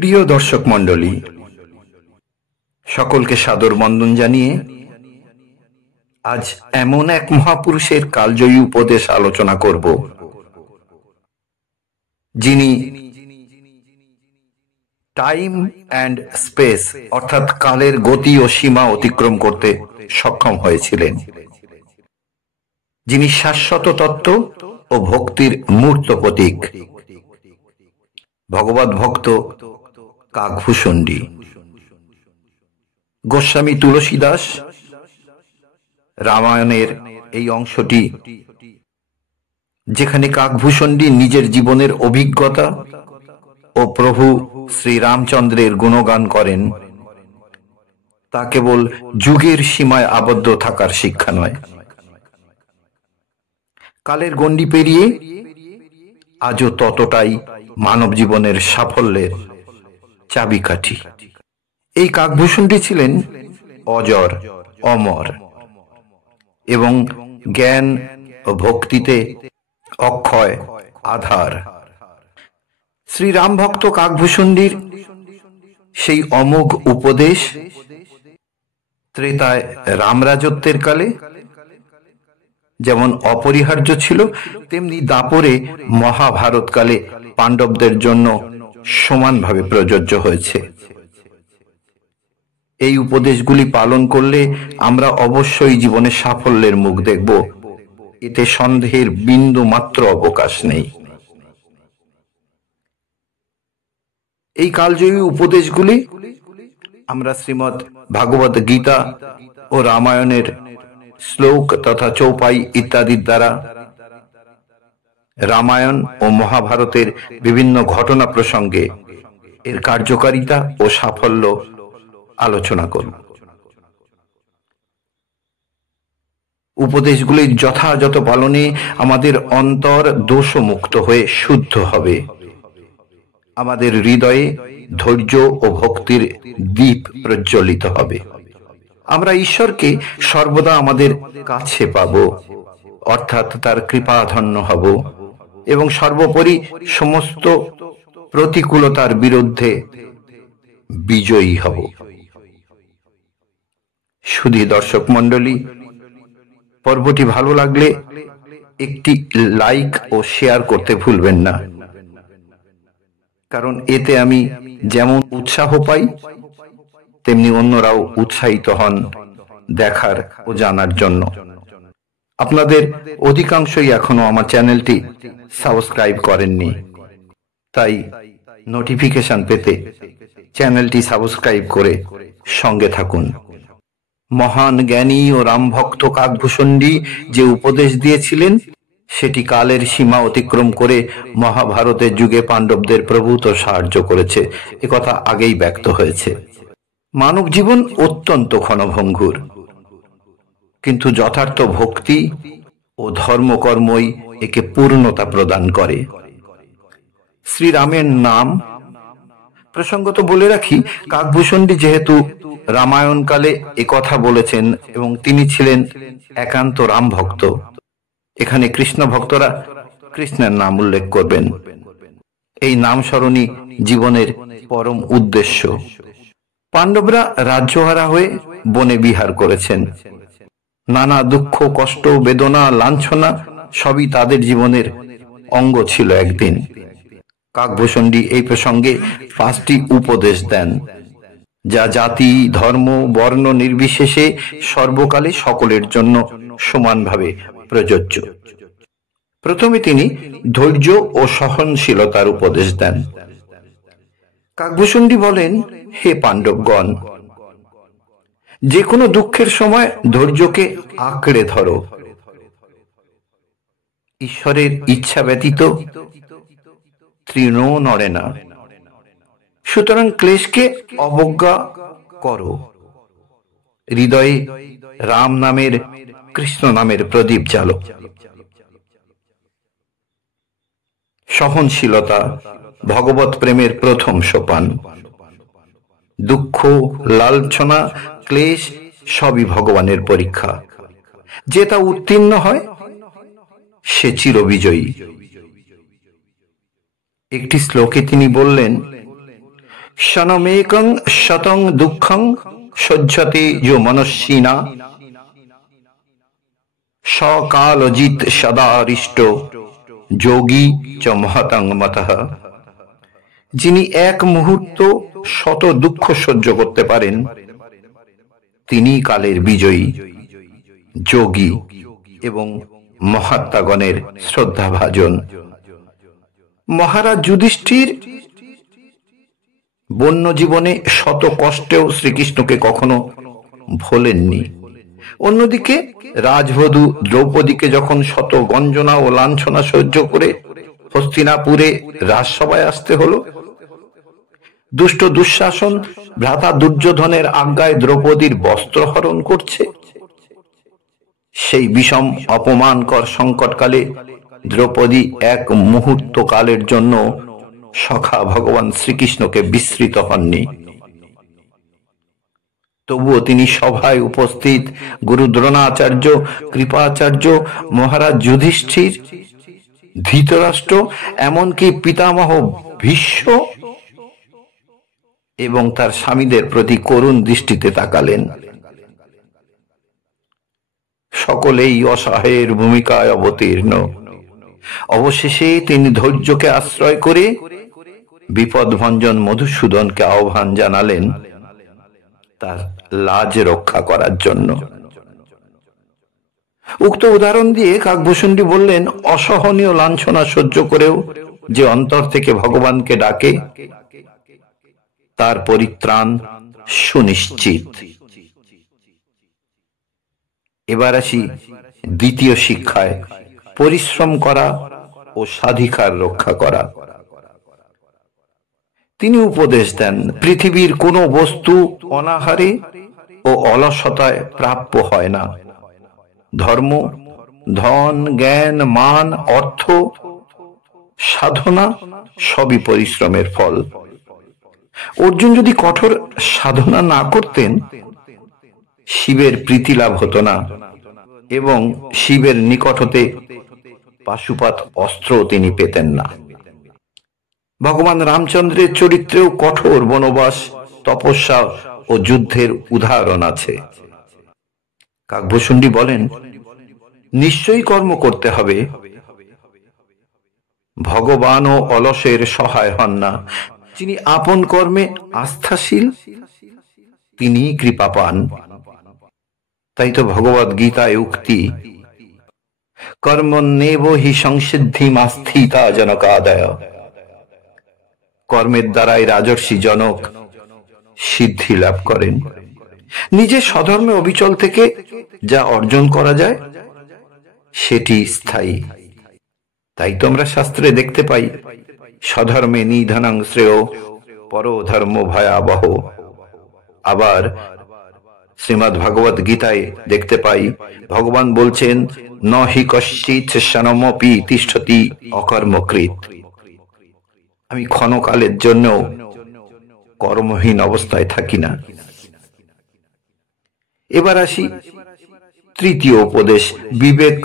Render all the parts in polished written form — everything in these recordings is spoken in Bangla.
প্রিয় দর্শক মণ্ডলী, সকলকে সাদর বন্দন জানিয়ে আজ এমন এক মহাপুরুষের কালজয়ী উপদেশ আলোচনা করব, যিনি টাইম অ্যান্ড স্পেস অর্থাৎ কালের গতি ও সীমা অতিক্রম করতে সক্ষম হয়েছিলেন, যিনি শাশ্বত তত্ত্ব ও ভক্তির মূর্ত প্রতীক, ভগবত ভক্ত কাকভূষণ্ডী। গোস্বামী তুলসীদাস রামায়ণের এই অংশটি, যেখানে কাকভূষণ্ডী নিজের জীবনের অভিজ্ঞতা ও প্রভু শ্রীরামচন্দ্রের গুণগান করেন, তা কেবল যুগের সীমায় আবদ্ধ থাকার শিক্ষা নয়, কালের গণ্ডি পেরিয়ে আজও ততটাই মানব জীবনের সাফল্যের চাবিকাঠি। এই কাকভূষণ্ডী ছিলেন অজর, অমর এবং জ্ঞান ও ভক্তিতে অক্ষয় আধার। শ্রীরাম ভক্ত কাকভূষণ্ডীর সেই অমোঘ উপদেশ ত্রেতায় রামরাজত্বের কালে যেমন অপরিহার্য ছিল, তেমনি দাপরে মহাভারতকালে পাণ্ডবদের জন্য সমানভাবে প্রযোজ্য হয়েছে। এই উপদেশগুলি পালন করলে আমরা অবশ্যই জীবনে সাফল্যের মুখ দেখব, এতে সন্দেহের বিন্দু মাত্র অবকাশ নেই। এই কালজয়ী উপদেশগুলি আমরা শ্রীমদ্ ভাগবত গীতা ও রামায়ণের শ্লোক তথা চৌপাই ইত্যাদির দ্বারা রামায়ণ ও মহাভারতের বিভিন্ন ঘটনা প্রসঙ্গে এর কার্যকারিতা ও সাফল্য আলোচনা করব। উপদেশগুলির যথাযথ পালনে আমাদের অন্তর দোষমুক্ত হয়ে শুদ্ধ হবে, আমাদের হৃদয়ে ধৈর্য ও ভক্তির দীপ প্রজ্বলিত হবে, আমরা ঈশ্বরকে সর্বদা আমাদের কাছে পাব, অর্থাৎ তার কৃপাধন্য হব এবং সর্বোপরি সমস্ত প্রতিকূলতার বিরুদ্ধে বিজয়ী হব। শুধু দর্শক মণ্ডলী, পর্বটি ভালো লাগলে একটি লাইক ও শেয়ার করতে ভুলবেন না, কারণ এতে আমি যেমন উৎসাহ পাই, তেমনি অন্যরাও উৎসাহিত হন দেখার ও জানার জন্য। আপনাদের অধিকাংশই এখনো আমার চ্যানেলটি সাবস্ক্রাইব করেননি, তাই নোটিফিকেশন পেতে চ্যানেলটি সাবস্ক্রাইব করে সঙ্গে থাকুন। মহান জ্ঞানী ও রামভক্ত কাকভূষণ্ডী যে উপদেশ দিয়েছিলেন, সেটি কালের সীমা অতিক্রম করে মহাভারতের যুগে পাণ্ডবদের প্রভূত সাহায্য করেছে, একথা আগেই ব্যক্ত হয়েছে। মানব জীবন অত্যন্ত ক্ষণভঙ্গুর, কিন্তু যথার্থ ভক্তি ও ধর্মকর্মই একে পূর্ণতা প্রদান করে। শ্রীরামের নাম প্রসঙ্গত বলে রাখি, কাকভূষণ্ডী যেহেতু রামায়ণকালে একথা বলেছেন এবং তিনি ছিলেন একান্ত রাম ভক্ত, এখানে কৃষ্ণ ভক্তরা কৃষ্ণের নাম উল্লেখ করবেন। এই নাম স্মরণই জীবনের পরম উদ্দেশ্য। পাণ্ডবরা রাজ্যহারা হয়ে বনে বিহার করেছেন। নানা দুঃখ, কষ্ট, বেদনা, লাঞ্ছনা সবই তাদের জীবনের অঙ্গ ছিল একদিন। কাকভূষণ্ডী এই প্রসঙ্গে 5টি উপদেশ দেন, যা জাতি, ধর্ম, বর্ণ নির্বিশেষে সর্বকালে সকলের জন্য সমানভাবে প্রযোজ্য। প্রথমে তিনি ধৈর্য ও সহনশীলতার উপদেশ দেন। কাকভূষণ্ডী বলেন, হে পাণ্ডবগণ, যে কোনো দুঃখের সময় ধৈর্যকে আঁকড়ে ধরো। ঈশ্বরের ইচ্ছা ব্যতীত তৃণও নড়ে না, সুতরাং ক্লেশকে অবজ্ঞা করো। হৃদয়ে রাম নামের, কৃষ্ণ নামের প্রদীপ জ্বালো। সহনশীলতা ভগবত প্রেমের প্রথম সোপান। দুঃখ, লাঞ্ছনা, ক্লেশ সবই ভগবানের পরীক্ষা। যে তা উত্তীর্ণ হয় সে চিরবিজয়ী। একটি শ্লোকে তিনি বললেন, क्षणमेकं शतं दुःखं सज्जते जो मनस्विना सकालजित सदारिष्ट যোগী চ মহতং মতঃ। যিনি এক মুহূর্ত শত দুঃখ সহ্য করতে পারেন তিনি কালের বিজয়ী, যোগী এবং মহাত্মাগণের শ্রদ্ধাভাজন। মহারাজ যুধিষ্ঠির বন্য জীবনে শত কষ্টেও শ্রীকৃষ্ণকে কখনো ভোলেননি। অন্যদিকে রাজবধূ দ্রৌপদীকে যখন শত গঞ্জনা ও লাঞ্ছনা সহ্য করে হস্তিনাপুরে রাজসভায় আসতে হলো, দুষ্ট দুঃশাসন ভ্রাতা দুর্যোধনের আজ্ঞায় দ্রৌপদীর বস্ত্রহরণ করছে, সেই বিষম অপমানকর সংকটকালে দ্রৌপদী এক মুহূর্ত কালের জন্য সখা ভগবান শ্রীকৃষ্ণকে বিস্মৃত হননি। তবুও তিনি সভায় উপস্থিত গুরু দ্রোণাচার্য, কৃপাচার্য, মহারাজ যুধিষ্ঠির, ধৃতরাষ্ট্র, এমনকি পিতামহ ভীষ্ম এবং তার স্বামীদের প্রতি করুণ দৃষ্টিতে তাকালেন। সকলেই অসহায়ের ভূমিকায় অবতীর্ণ। অবশেষে তিনি ধৈর্যকে আশ্রয় করে বিপদভঞ্জন মধুসূদনকে আহ্বান জানালেন তার লাজ রক্ষা করার জন্য। উক্ত উদাহরণ দিয়ে কাকভূষণটি বললেন, অসহনীয় লাঞ্ছনা সহ্য করেও যে অন্তর থেকে ভগবানকে ডাকে তার পরিত্রাণ সুনিশ্চিত। এবার আসি দ্বিতীয় শিক্ষায়, পরিশ্রম করা ও স্বাধিকার রক্ষা করা। তিনি উপদেশ দেন, পৃথিবীর কোনো বস্তু অনাহারে ও অলসতায় প্রাপ্য হয় না। ধর্ম, ধন, জ্ঞান, মান, অর্থ, সাধনা সবই পরিশ্রমের ফল। অর্জুন যদি কঠোর সাধনা না করতেন শিবের প্রীতি লাভ হতো না এবং শিবের নিকট হতে পাশুপাত অস্ত্র তিনি পেতেন না। ভগবান রামচন্দ্রের চরিত্রেও কঠোর বনবাস, তপস্যা ও যুদ্ধের উদাহরণ আছে। কাকভূষণজি বলেন, নিশ্চয়ই কর্ম করতে হবে। ভগবানও অলসের সহায় হন না। যিনি আপন কর্মে আস্থাশীল তিনি কৃপা পান। তাই তো ভগবদ গীতায় উক্তি, কর্মণ্যেব হি সংসিদ্ধিমাস্থিতা জনকাদয়। কর্মের দ্বারাই রাজর্ষি জনক সিদ্ধি লাভ করেন। নিজের স্বধর্মে অবিচল থেকে যা অর্জন করা যায় সেটি স্থায়ী। তাই তো আমরা শাস্ত্রে দেখতে পাই, স্বধর্মে নিধনং শ্রেয় পরধর্ম ভয়াবহ। আবার শ্রীমদ্ ভগবত গীতায় দেখতে পাই ভগবান বলছেন, ন হি কশ্চিৎ ক্ষণমপি তিষ্ঠতি অকর্মকৃত। আমি ক্ষণকালের জন্য কর্মহীন অবস্থায় থাকি না। এবার আসি তৃতীয় উপদেশ, বিবেক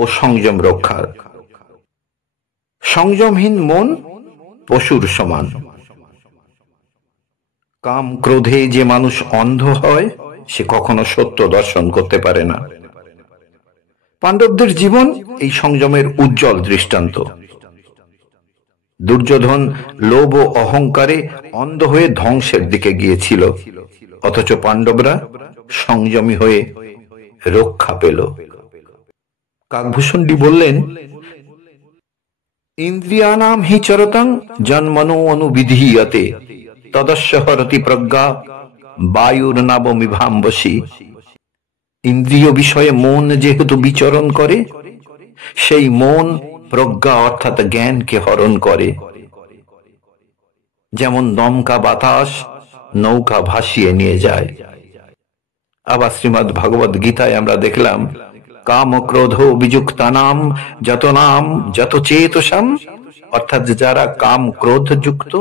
ও সংযম রক্ষার। সংযমহীন মন পশুর সমান। কাম ক্রোধে যে মানুষ অন্ধ হয় সে কখনো সত্য দর্শন করতে পারে না। পাণ্ডবদের জীবন এই সংযমের উজ্জ্বল দৃষ্টান্ত। দুর্যোধন লোভ ও অহংকারে অন্ধ হয়ে ধ্বংসের দিকে গিয়েছিল, অথচ পাণ্ডবরা সংযমী হয়ে রক্ষা পেল। কাকভূষণজি বললেন, ইন্দ্রিয়ানাম হি চরতং জন্মনো অনুবিধীয়তে তদস্য হরতি প্রজ্ঞা বায়ুর নাবমিভাম্বসী। ইন্দ্রিয় বিষয়ে মন যেহেতু বিচরণ করে, সেই মন প্রজ্ঞা অর্থাৎ জ্ঞানকে হরণ করে। যেমন দমকা বাতাস নৌকা ভাসিয়ে নিয়ে যায়। আবার শ্রীমদ্ ভগবদ গীতায় আমরা দেখলাম, কাম ক্রোধ বিযুক্তানাম যত নাম যত চেতসাম, অর্থাৎ যারা কাম ক্রোধ যুক্ত,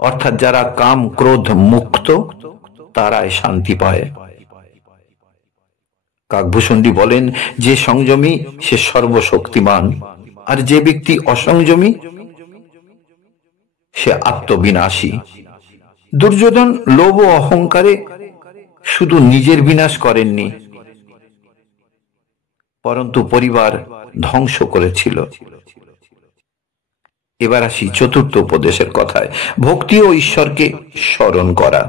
অর্থাৎ যারা কাম ক্রোধ মুক্ত, তারাই শান্তি পায়। কাকভূষণজি বলেন, যে সংযমী সে সর্বশক্তিমান, আর যে ব্যক্তি অসংযমী সে আত্মবিনাশী। দুর্যোধন লোভ ও অহংকারে শুধু নিজের বিনাশ করেননি, পরন্তু পরিবার ধ্বংস করেছিল। এবার আসি চতুর্থ উপদেশের কথায়, ভক্তি ও ঈশ্বরকে স্মরণ করা।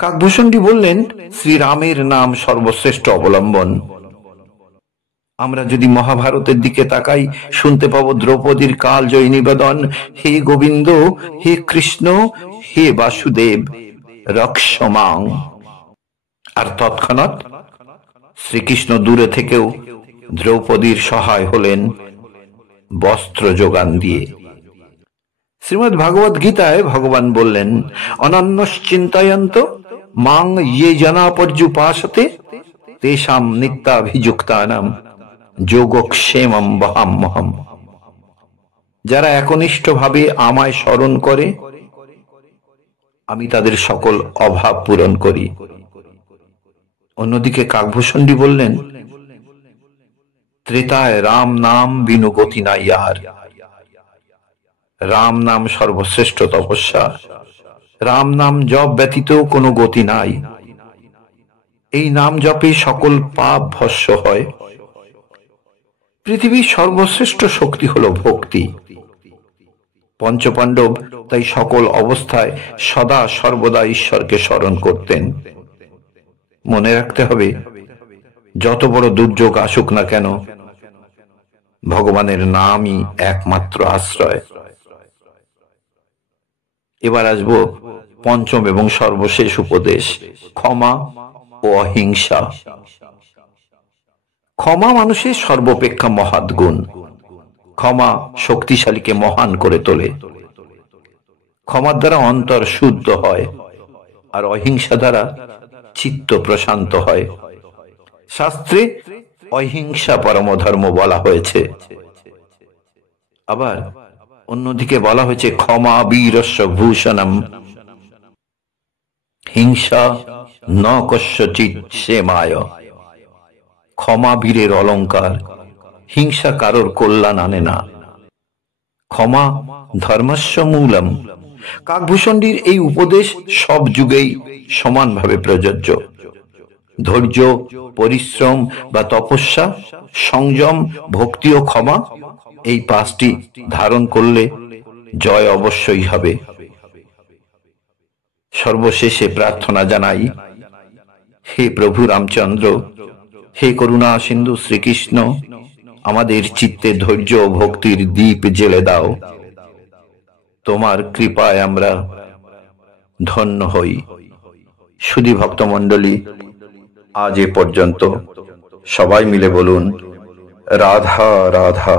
কাকভূষণজি বললেন, শ্রীরামের নাম সর্বশ্রেষ্ঠ অবলম্বন। আমরা যদি মহাভারতের দিকে তাকাই, শুনতে পাবো দ্রৌপদীর কালজয়ী নিবেদন, হে গোবিন্দ, হে কৃষ্ণ, হে বাসুদেব, রক্ষমাং। আর তৎক্ষণাৎ শ্রীকৃষ্ণ দূরে থেকেও দ্রৌপদীর সহায় হলেন বস্ত্র যোগান দিয়ে। শ্রীমদ্ ভাগবত গীতায় ভগবান বললেন, অনন্যশ্চিন্তয়ন্ত মাং ইয়ে জনা পর্যুপাসতে তেষাং নিত্যাভিযুক্তানাং যোগক্ষেমং বহাম্যহম। যারা একনিষ্ঠভাবে আমায় স্মরণ করে, আমি তাদের সকল অভাব পূরণ করি। অন্যদিকে কাকভূষণজি বললেন, ত্রেতায় রাম নাম বিনু গতি নাই আর। রাম নাম সর্বশ্রেষ্ঠ তপস্যা। রাম নাম জপ ব্যতীত কোনো গতি নাই। এই নাম জপে সকল পাপ ভস্য হয়। পৃথিবীর সর্বশ্রেষ্ঠ শক্তি হলো ভক্তি। পঞ্চপাণ্ডব তাই সকল অবস্থায় সদা সর্বদা ঈশ্বরকে স্মরণ করতেন। মনে রাখতে হবে, যত বড় দুর্যোগ আসুক না কেন, ভগবানের নামই একমাত্র আশ্রয়। এবার আসবো পঞ্চম এবং সর্বশেষ উপদেশ, ক্ষমা ও অহিংসা। ক্ষমা মানুষের সর্বাপেক্ষা মহৎ গুণ। ক্ষমা শক্তিশালীকে মহান করে তোলে। ক্ষমার দ্বারা অন্তর শুদ্ধ হয়, আর অহিংসা দ্বারা চিত্ত প্রশান্ত হয়। শাস্ত্রে অহিংসা পরমধর্ম বলা হয়েছে। আবার অন্যদিকে বলা হয়েছে, ক্ষমা বীরস্য ভূষণম, হিংসা ন কস্যচিৎ সেমায়। ক্ষমা বীরের অলঙ্কার, হিংসা কারোর কল্যাণ আনে না। ক্ষমা ধর্মস্য মূলম। কাকভূষণজির এই উপদেশ সব যুগেই সমানভাবে প্রযোজ্য। ধৈর্য, পরিশ্রম বা তপস্যা, সংযম, ভক্তি ও ক্ষমা, এই পাঁচটি ধারণ করলে জয় অবশ্যই হবে। সর্বশেষে প্রার্থনা জানাই, হে প্রভু রামচন্দ্র, হে করুণা সিন্ধু শ্রীকৃষ্ণ, আমাদের চিত্তে ধৈর্য ও ভক্তির দীপ জ্বেলে দাও। তোমার কৃপায় আমরা ধন্য হই। সুধী ভক্তমণ্ডলী, আজ এ পর্যন্ত। সবাই মিলে বলুন, রাধা রাধা।